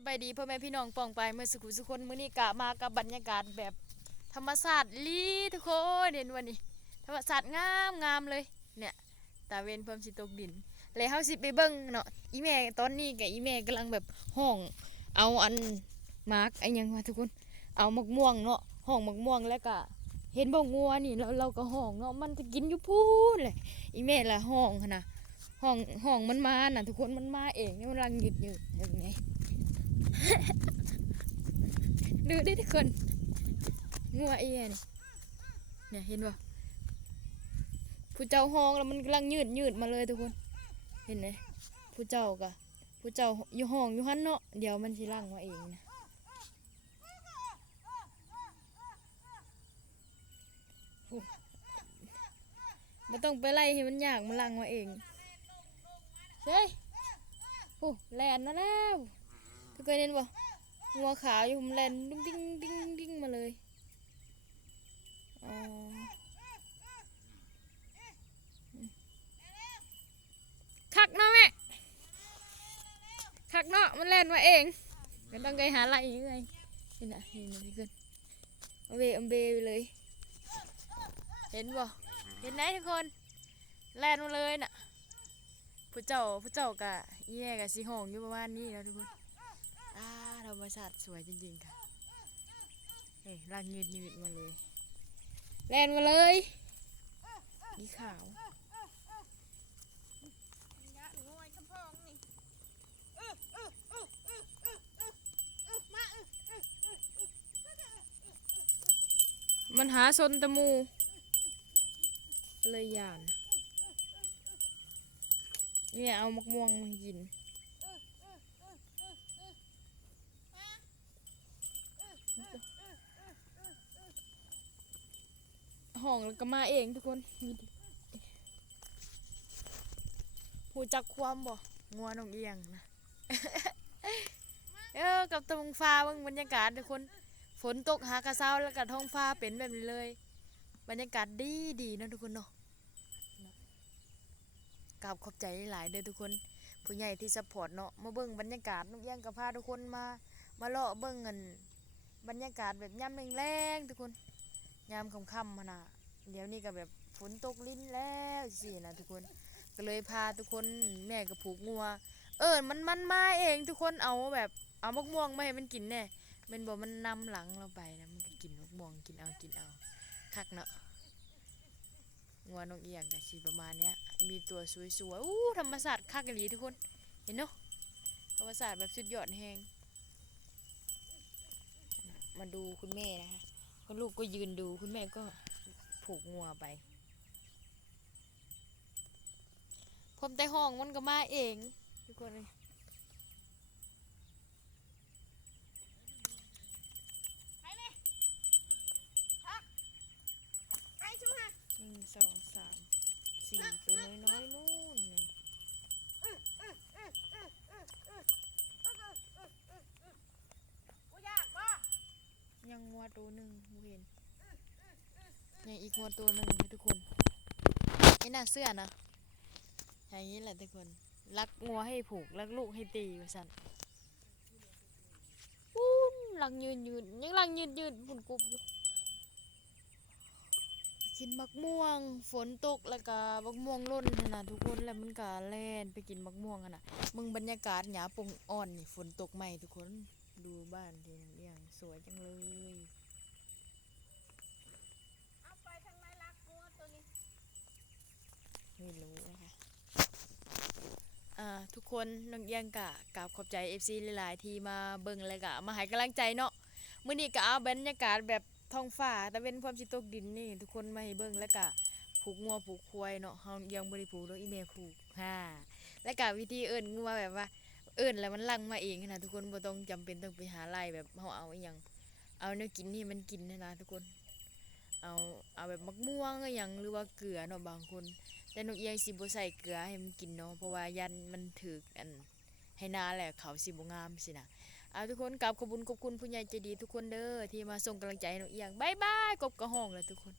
สบายดีพ่อแม่พี่น้องปองไปเมื่อสักครู่สุกคนมื้อนี้กะมากับบรรยากาศแบบธรรมศาสตร์ลีทุกคนเห็นวันนี้ธรรมศาสตร์งามงามเลยเนี่ยตาเวนเพิ่มสิตกดินเลยเฮาสิไปเบิ่งเนาะอีแม่ตอนนี้กับอีแม่กำลังแบบห้องเอาอันมาร์กไอ้ยังวะทุกคนเอามักม่วงเนาะห้องมักม่วงแล้วก็เห็นบ่งัวนี่เราก็ห้องเนาะมันจะกินอยู่พูนเลยอีแม่ละห้องนะห้องมันมาน่ะทุกคนมันมาเองเนี่ยมันกำลังหยุดอย่างไง ดูดิทุกคนงัวเอียนี่เนี่ยเห็นป่ะผู้เจ้าห้องแล้วมันกำลังยืดมาเลยทุกคนเห็นไหมผู้เจ้าอยู่ห้องอยู่หันเนาะเดี๋ยวมันสิลั่งมาเองนะไม่ต้องไปไล่ให้มันยากมันลั่งมาเองเฮ้ยโอ้แลนมาแล้วทุกคนเห็นป่ะงัวขาวอยู่ผมแลนดิ้งมาเลยอ๋อคักเนาะแม่คักเนาะมันแลนมาเองก็ต้องไปหาอะไรยังไงนี่นะเห็นไหมทุกคนเอาเบไปเลยเห็นป่ะเห็นไหมทุกคนแลนมาเลยน่ะผู้เจ้ากะแย่กับสีหงอยู่ประมาณนี้แล้วทุกคนธรรมชาติสวยจริงๆค่ะเฮ้ยลากยืดมาเลยแลนมาเลยสีขาวมันหาซนตะมูเลยยานเนี่ยเอามะม่วงมากินห้องแล้วก็มาเองทุกคนหูจักความบ่งัวน้องเอียงนะ กับท้องฟ้าบรรยากาศทุกคนฝนตกหากระเซ้าแล้วก็ท้องฟ้าเป็นแบบนี้เลยบรรยากาศดีนะทุกคนเนาะกราบขอบใจหลายเด้อทุกคนผู้ใหญ่ที่ซัพพอร์ตเนาะมาเบิ่งบรรยากาศน้องเอียงกับพาทุกคนมาเลาะเบิ่งเงินบรรยากาศแบบย่ำแรงๆทุกคนยามค่ำๆมานะเดี๋ยวนี้ก็แบบฝนตกลิ้นแล้วสินะทุกคนก็เลยพาทุกคนแม่ก็ผูกงัวมันมาเองทุกคนเอาแบบเอามะม่วงมาให้มันกินแน่มันบอกมันนำหลังเราไปนะมันก็กินมะม่วงกินเอาคักเนาะงัวนกเอียงกับสีประมาณเนี้ยมีตัวสวยๆธรรมศาสตร์คักกะหลีทุกคนเห็นเนาะธรรมศาสตร์แบบสุดยอดแหงมาดูคุณแม่นะคะคุณลูกก็ยืนดูคุณแม่ก็ผูกงัวไปพมแต่ห้องมันก็มาเองทุกคนเลย1 2 3 4ตัวน้อยนู่นเลยยังงัวตัวหนึ่งเห็นยังอีกงัวตัวหนึ่งทุกคนไอ้หน้าเสื้อนะอย่างนี้แหละทุกคนรักงัวให้ผูกรักลูกให้ตีว่าสันหลังยืนยังหลังยืนผุนกรุบอยู่กินมักม่วงฝนตกแล้วก็มักม่วงล้นนะทุกคนแล้วมันก็แล่นไปกินมักม่วงกันนะมึงบรรยากาศหยาปงอ่อนนี่ฝนตกใหม่ทุกคนดูบ้านที่เลี้ยงสวยจังเลยเอาไปทางไหนรักงัวตัวนี้ไม่รู้นะคะทุกคนน้องเอียงกะกราบขอบใจ FC หลายๆที่มาเบิ่งแล้วก็มาให้กำลังใจเนาะมื้อนี้ก็เอาบรรยากาศแบบท้องฟ้าตะเวนความสิตกดินนี่ทุกคนมาให้เบิ่งแล้วก็ผูกงัวผูกควายเนาะเฮายังบ่ได้ผูกดอกอีแม่ผูกแล้วก็วิธีเอิ้นงัวแบบว่าเอิ้นแล้วมันลั่งมาเองนะทุกคนบ่ต้องจำเป็นต้องไปหาไล่แบบเฮาเอาอีหยังเอาแนวกินนี่มันกินนะทุกคนเอาแบบมะม่วงก็ยังหรือว่าเกลือเนาะบางคนแต่นกเอียงสิบ่ใส่เกลือให้มันกินเนาะเพราะว่ายันมันถือกันให้นาแหละเขาสิบ่งามสินะทุกคนกราบขอบคุณผู้ใหญ่ใจดีทุกคนเด้อที่มาส่งกำลังใจให้นกเอียงบ๊ายบายกบกระห้องเลยทุกคน